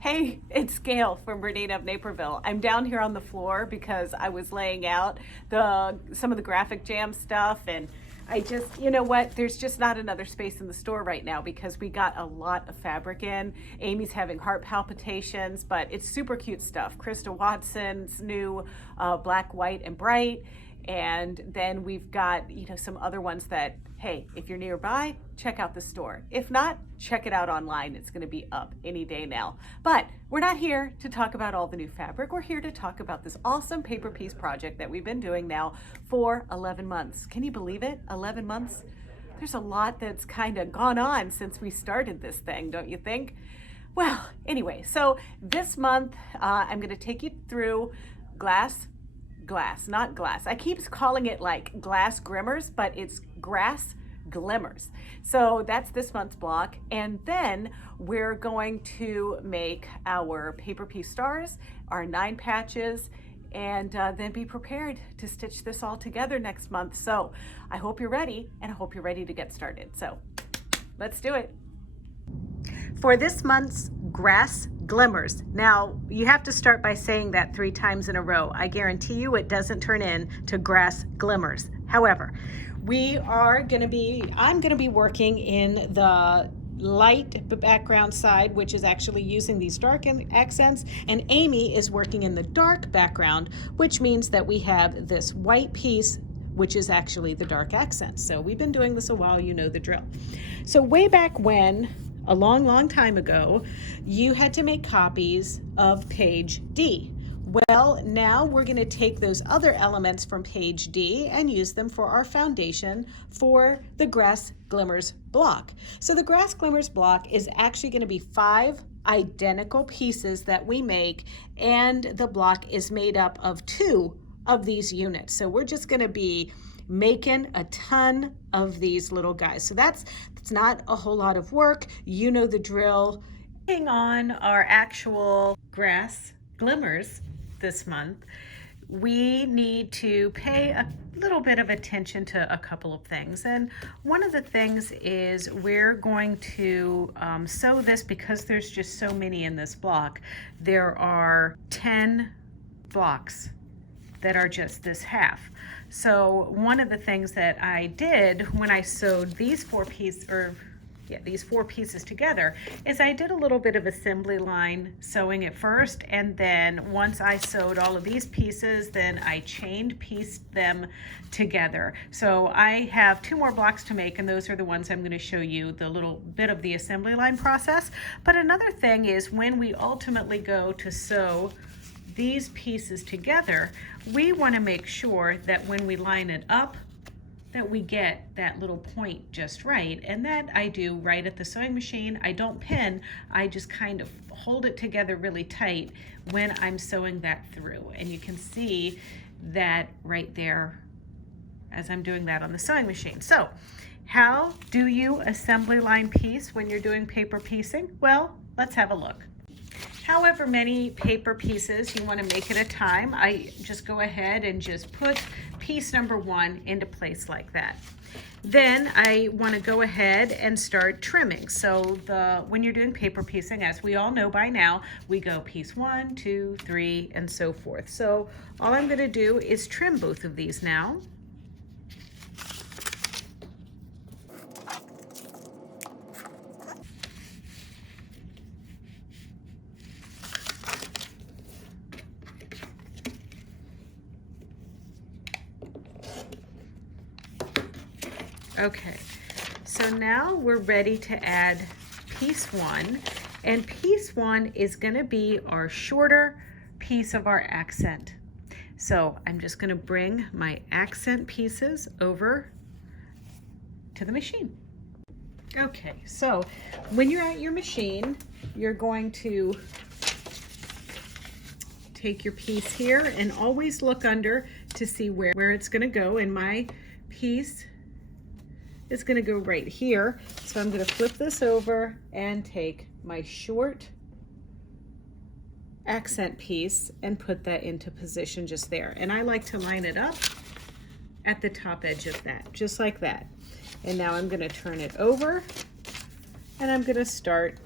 Hey, it's Gayle from BERNINA of Naperville. I'm down here on the floor because I was laying out some of the graphic jam stuff, and I just, you know what, there's just not another space in the store right now because we got a lot of fabric in. Amy's having heart palpitations, but it's super cute stuff. Krista Watson's new Black, White, and Bright. And then we've got, some other ones that, hey, if you're nearby, check out the store. If not, check it out online. It's going to be up any day now. But we're not here to talk about all the new fabric. We're here to talk about this awesome paper piece project that we've been doing now for 11 months. Can you believe it? 11 months? There's a lot that's kind of gone on since we started this thing, don't you think? Well, anyway, so this month I'm going to take you through not glass. I keep calling it like Glass Glimmers, but it's Grass Glimmers. So that's this month's block. And then we're going to make our paper piece stars, our 9 patches, and then be prepared to stitch this all together next month. So I hope you're ready, and I hope you're ready to get started. So let's do it. For this month's Grass Glimmers. Now, you have to start by saying that 3 times in a row. I guarantee you it doesn't turn into Grass Glimmers. However, I'm going to be working in the light background side, which is actually using these dark accents, and Amy is working in the dark background, which means that we have this white piece, which is actually the dark accents. So we've been doing this a while, you know the drill. So way back when, a long time ago, you had to make copies of page D. Well, now we're going to take those other elements from page D and use them for our foundation for the Grass Glimmers block. So the Grass Glimmers block is actually going to be 5 identical pieces that we make, and the block is made up of 2 of these units. So we're just going to be making a ton of these little guys. So that's not a whole lot of work. You know the drill. On our actual Grass Glimmers this month, we need to pay a little bit of attention to a couple of things. And one of the things is we're going to sew this because there's just so many in this block. There are 10 blocks that are just this half. So one of the things that I did when I sewed these 4 pieces together is I did a little bit of assembly line sewing at first, and then once I sewed all of these pieces, then I pieced them together. So I have 2 more blocks to make, and those are the ones I'm going to show you the little bit of the assembly line process. But another thing is when we ultimately go to sew these pieces together, we want to make sure that when we line it up, that we get that little point just right. And that I do right at the sewing machine. I don't pin, I just kind of hold it together really tight when I'm sewing that through. And you can see that right there as I'm doing that on the sewing machine. So how do you assembly line piece when you're doing paper piecing? Well, let's have a look. However many paper pieces you want to make at a time, I just go ahead and just put piece number 1 into place like that. Then I want to go ahead and start trimming. So when you're doing paper piecing, as we all know by now, we go piece 1, 2, 3, and so forth. So all I'm going to do is trim both of these now. Okay, so now we're ready to add piece 1, and piece 1 is going to be our shorter piece of our accent. So I'm just going to bring my accent pieces over to the machine. Okay, so when you're at your machine, you're going to take your piece here and always look under to see where it's going to go. And my piece is going to go right here. So I'm going to flip this over and take my short accent piece and put that into position just there. And I like to line it up at the top edge of that, just like that. And now I'm going to turn it over, and I'm going to start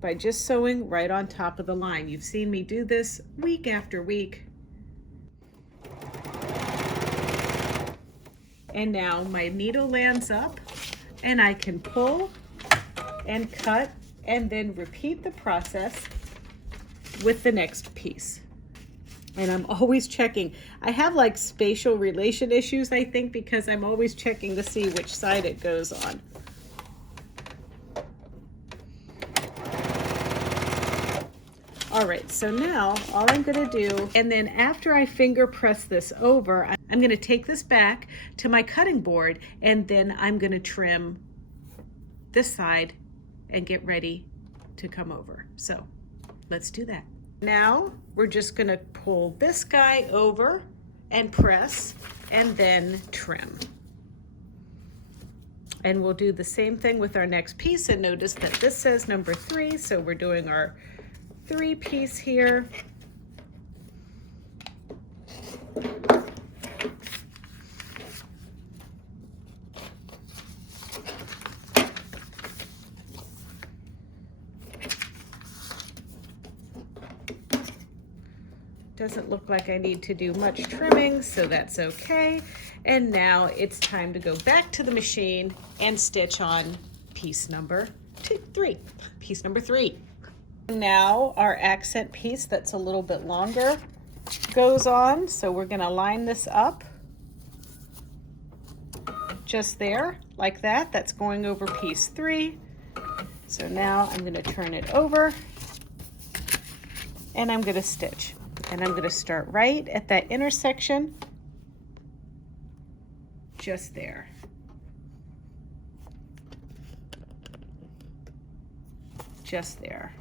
by just sewing right on top of the line. You've seen me do this week after week. And now my needle lands up and I can pull and cut and then repeat the process with the next piece. And I'm always checking. I have like spatial relation issues, I think, because I'm always checking to see which side it goes on. All right, so now all I'm gonna do, and then after I finger press this over, I'm gonna take this back to my cutting board, and then I'm gonna trim this side and get ready to come over. So let's do that. Now we're just gonna pull this guy over and press and then trim. And we'll do the same thing with our next piece, and notice that this says number 3, so we're doing our 3 piece here. Doesn't look like I need to do much trimming, so that's okay. And now it's time to go back to the machine and stitch on piece number 3. Piece number 3. Now our accent piece that's a little bit longer goes on, so we're gonna line this up just there, like that. That's going over piece 3. So now I'm gonna turn it over and I'm gonna stitch. And I'm gonna start right at that intersection, just there. Just there.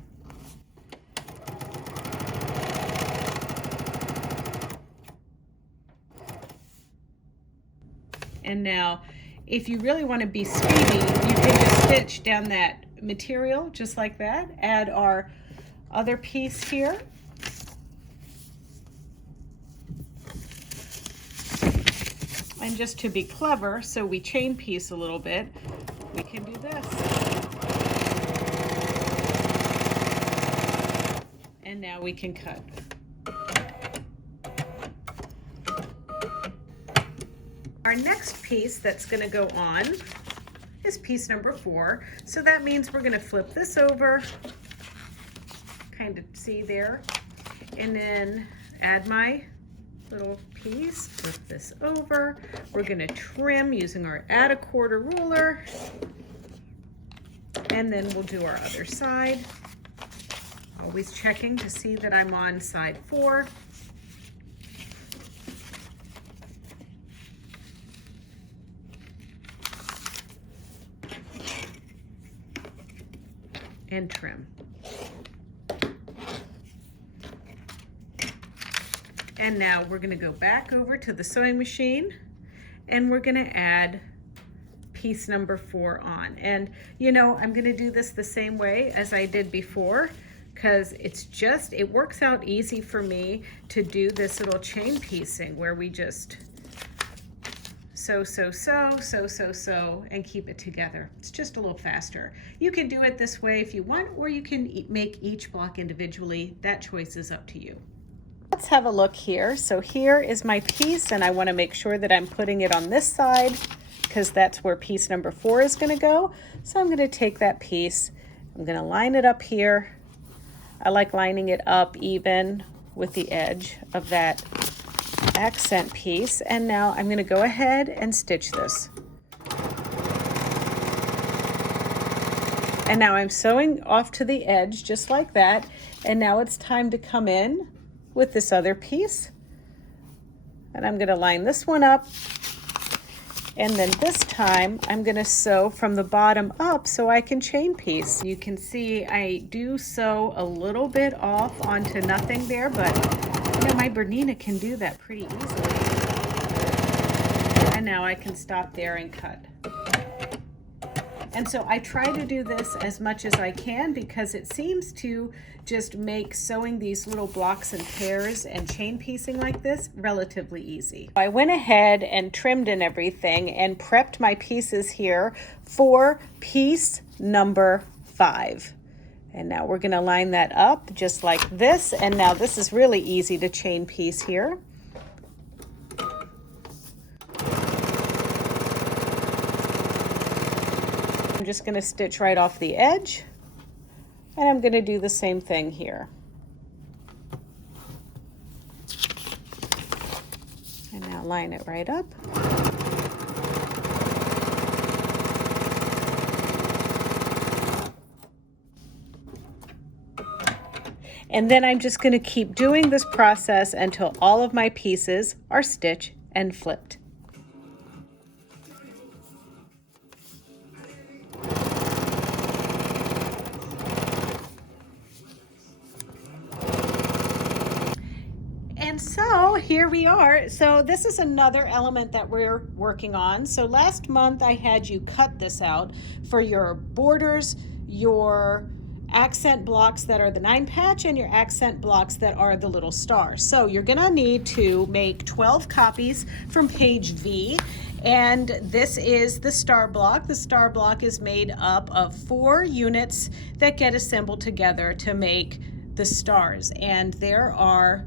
And now, if you really want to be speedy, you can just stitch down that material just like that. Add our other piece here. And just to be clever, so we chain piece a little bit, we can do this. And now we can cut. Our next piece that's going to go on is piece number 4. So that means we're going to flip this over, kind of see there, and then add my little piece, flip this over. We're going to trim using our add a quarter ruler, and then we'll do our other side. Always checking to see that I'm on side 4. And trim. And now we're going to go back over to the sewing machine and we're going to add piece number 4 on. And you know, I'm going to do this the same way as I did before, because it works out easy for me to do this little chain piecing where we just sew, sew, sew, sew, sew, sew, and keep it together. It's just a little faster. You can do it this way if you want, or you can make each block individually. That choice is up to you. Let's have a look here. So here is my piece, and I want to make sure that I'm putting it on this side because that's where piece number 4 is going to go. So I'm going to take that piece, I'm going to line it up here. I like lining it up even with the edge of that accent piece, and now I'm going to go ahead and stitch this. And now I'm sewing off to the edge just like that, and now it's time to come in with this other piece, and I'm going to line this one up, and then this time I'm going to sew from the bottom up so I can chain piece. You can see I do sew a little bit off onto nothing there, but you know, my Bernina can do that pretty easily. And now I can stop there and cut. And so I try to do this as much as I can because it seems to just make sewing these little blocks and pairs and chain piecing like this relatively easy. I went ahead and trimmed and everything and prepped my pieces here for piece number 5. And now we're going to line that up just like this. And now this is really easy to chain piece here. I'm just going to stitch right off the edge. And I'm going to do the same thing here. And now line it right up. And then I'm just going to keep doing this process until all of my pieces are stitched and flipped. And so here we are. So this is another element that we're working on. So last month I had you cut this out for your borders, your accent blocks that are the 9 patch, and your accent blocks that are the little stars. So you're gonna need to make 12 copies from page V, and this is the star block. The star block is made up of 4 units that get assembled together to make the stars, and there are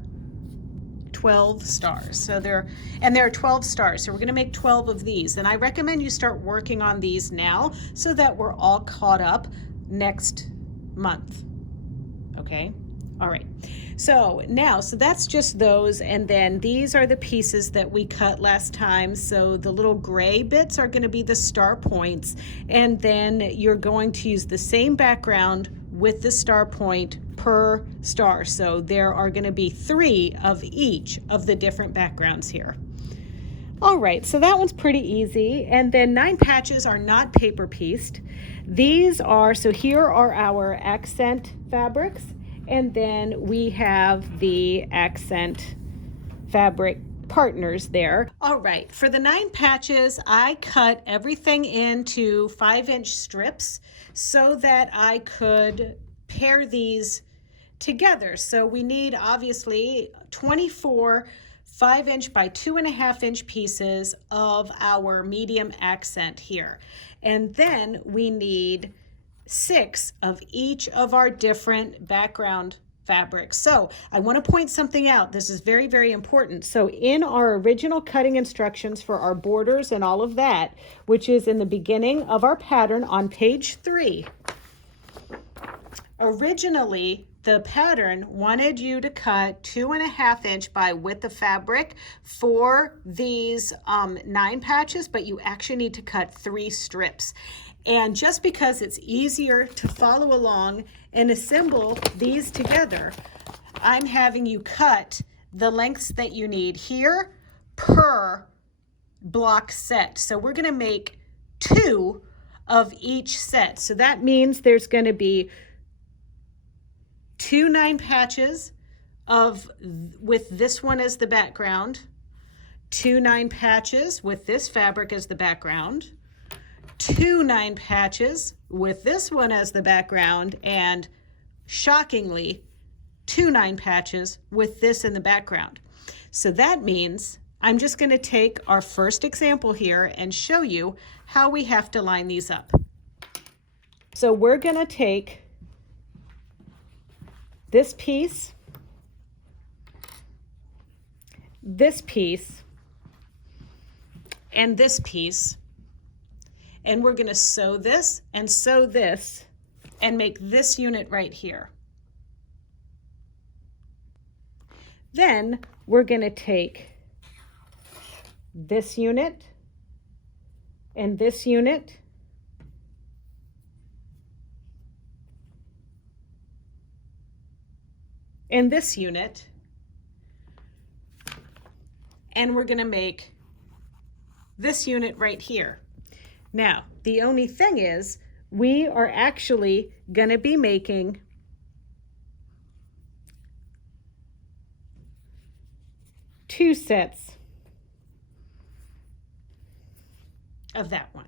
12 stars. So there are 12 stars. So we're going to make 12 of these, and I recommend you start working on these now so that we're all caught up next month. Okay? All right. So now, so that's just those, and then these are the pieces that we cut last time. So the little gray bits are going to be the star points, and then you're going to use the same background with the star point per star. So there are going to be 3 of each of the different backgrounds here. All right, so that one's pretty easy. And then 9 patches are not paper pieced. These are, so here are our accent fabrics, and then we have the accent fabric partners there. All right, for the 9 patches, I cut everything into 5-inch strips so that I could pair these together. So we need obviously 24 5-inch by 2.5-inch pieces of our medium accent here. And then we need 6 of each of our different background fabrics. So I want to point something out. This is very, very important. So in our original cutting instructions for our borders and all of that, which is in the beginning of our pattern on page 3, originally the pattern wanted you to cut 2.5-inch by width of fabric for these 9 patches, but you actually need to cut 3 strips. And just because it's easier to follow along and assemble these together, I'm having you cut the lengths that you need here per block set. So we're going to make 2 of each set. So that means there's going to be 2 9 patches with this one as the background, 2 9 patches with this fabric as the background, 2 9 patches with this one as the background, and shockingly 2 9 patches with this in the background. So that means I'm just going to take our first example here and show you how we have to line these up. So we're going to take this piece, this piece, and this piece, and we're going to sew this and make this unit right here. Then we're going to take this unit and this unit and this unit, and we're going to make this unit right here. Now, the only thing is we are actually going to be making two sets of that one.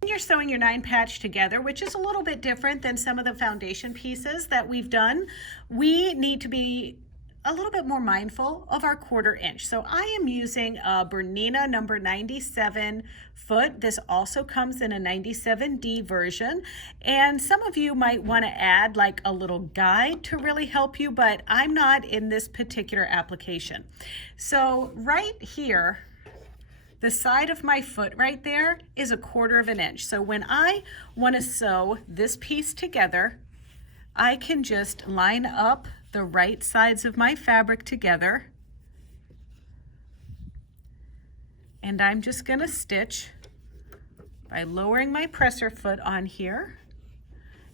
When you're sewing your 9 patch together, which is a little bit different than some of the foundation pieces that we've done, we need to be a little bit more mindful of our 1/4 inch. So I am using a Bernina number 97 foot. This also comes in a 97D version. And some of you might want to add like a little guide to really help you, but I'm not in this particular application. So right here, the side of my foot right there is a 1/4 inch. So when I want to sew this piece together, I can just line up the right sides of my fabric together, and I'm just going to stitch by lowering my presser foot on here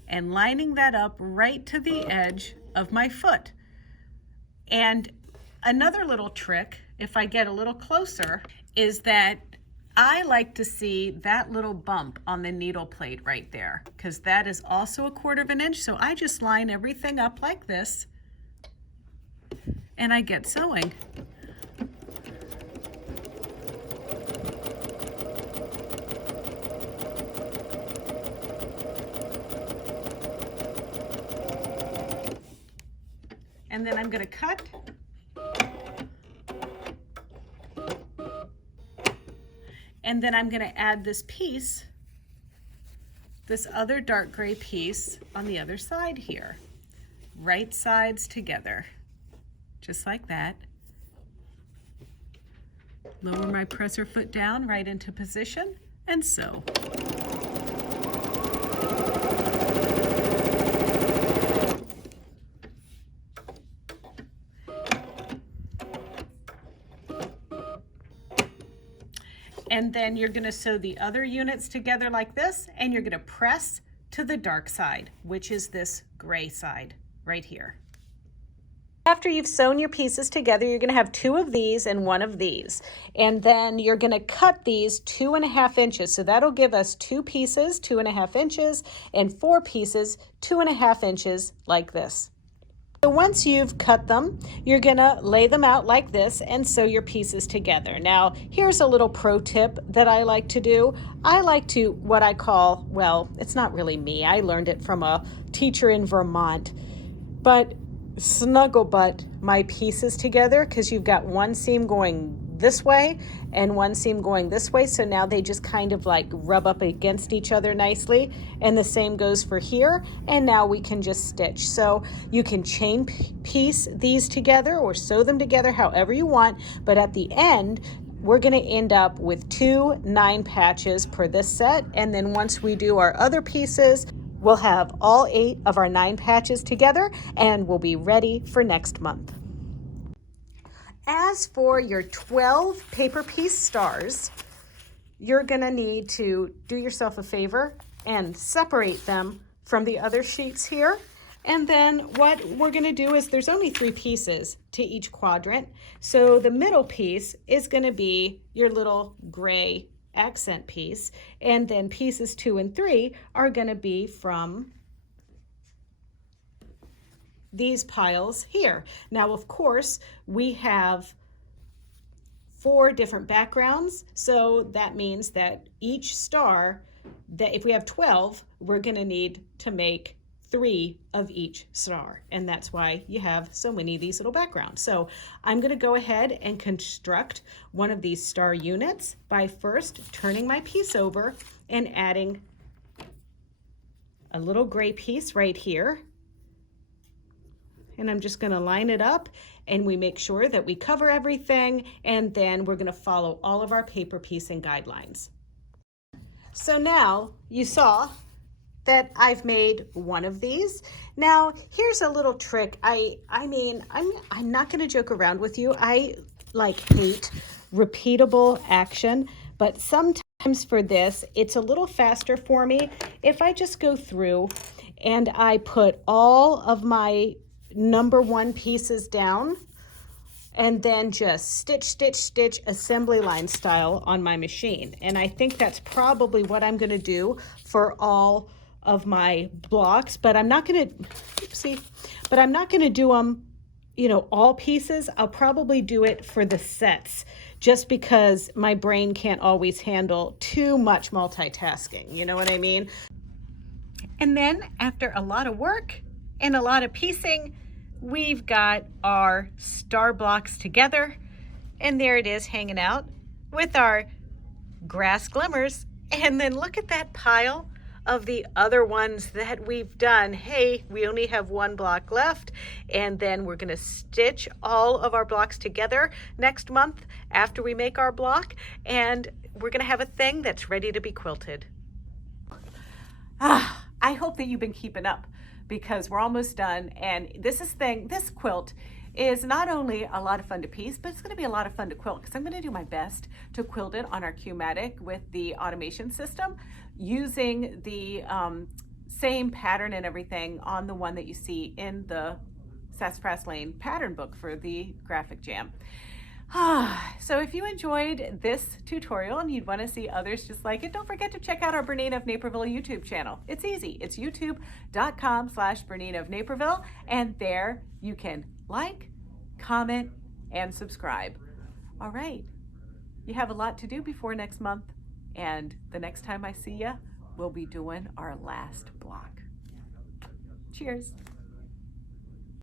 and lining that up right to the edge of my foot. And another little trick, if I get a little closer, is that I like to see that little bump on the needle plate right there, because that is also a 1/4 inch. So I just line everything up like this and I get sewing. And then I'm going to cut. And then I'm going to add this piece, this other dark gray piece on the other side here. Right sides together, just like that. Lower my presser foot down right into position and sew. And then you're going to sew the other units together like this, and you're going to press to the dark side, which is this gray side right here. After you've sewn your pieces together, you're going to have 2 of these and 1 of these. And then you're going to cut these 2.5 inches. So that'll give us 2 pieces, 2.5 inches, and 4 pieces, 2.5 inches like this. So once you've cut them, you're gonna lay them out like this and sew your pieces together. Now, here's a little pro tip that I like to do. I like to, what I call, well, it's not really me. I learned it from a teacher in Vermont, but snuggle butt my pieces together, because you've got one seam going this way and one seam going this way. So now they just kind of like rub up against each other nicely. And the same goes for here. And now we can just stitch. So you can chain piece these together or sew them together however you want. But at the end, we're going to end up with 2 9 patches per this set. And then once we do our other pieces, we'll have all 8 of our 9 patches together and we'll be ready for next month. As for your 12 paper piece stars, you're going to need to do yourself a favor and separate them from the other sheets here. And then what we're going to do is, there's only 3 pieces to each quadrant. So the middle piece is going to be your little gray accent piece. And then pieces 2 and 3 are going to be from these piles here. Now, of course, we have 4 different backgrounds. So that means that each star, that if we have 12, we're going to need to make 3 of each star. And that's why you have so many of these little backgrounds. So I'm going to go ahead and construct one of these star units by first turning my piece over and adding a little gray piece right here. And I'm just going to line it up, and we make sure that we cover everything, and then we're going to follow all of our paper piecing guidelines. So now you saw that I've made one of these. Now here's a little trick. I'm not going to joke around with you. I hate repeatable action, but sometimes for this it's a little faster for me if I just go through and I put all of my number 1 pieces down and then just stitch, stitch, stitch assembly line style on my machine. And I think that's probably what I'm going to do for all of my blocks, but I'm not going to do them, all pieces. I'll probably do it for the sets, just because my brain can't always handle too much multitasking. You know what I mean? And then after a lot of work and a lot of piecing, we've got our star blocks together, and there it is hanging out with our grass glimmers. And then look at that pile of the other ones that we've done. Hey, we only have one block left, and then we're gonna stitch all of our blocks together next month after we make our block, and we're gonna have a thing that's ready to be quilted. I hope that you've been keeping up, because we're almost done, and this quilt is not only a lot of fun to piece, but it's going to be a lot of fun to quilt, because I'm going to do my best to quilt it on our Q-matic with the automation system, using the same pattern and everything on the one that you see in the Sassafras Lane pattern book for the graphic jam. So if you enjoyed this tutorial and you'd want to see others just like it, don't forget to check out our BERNINA of Naperville YouTube channel. It's easy. It's youtube.com/BERNINA of Naperville, and there you can like, comment, and subscribe. All right. You have a lot to do before next month, and the next time I see you, we'll be doing our last block. Cheers.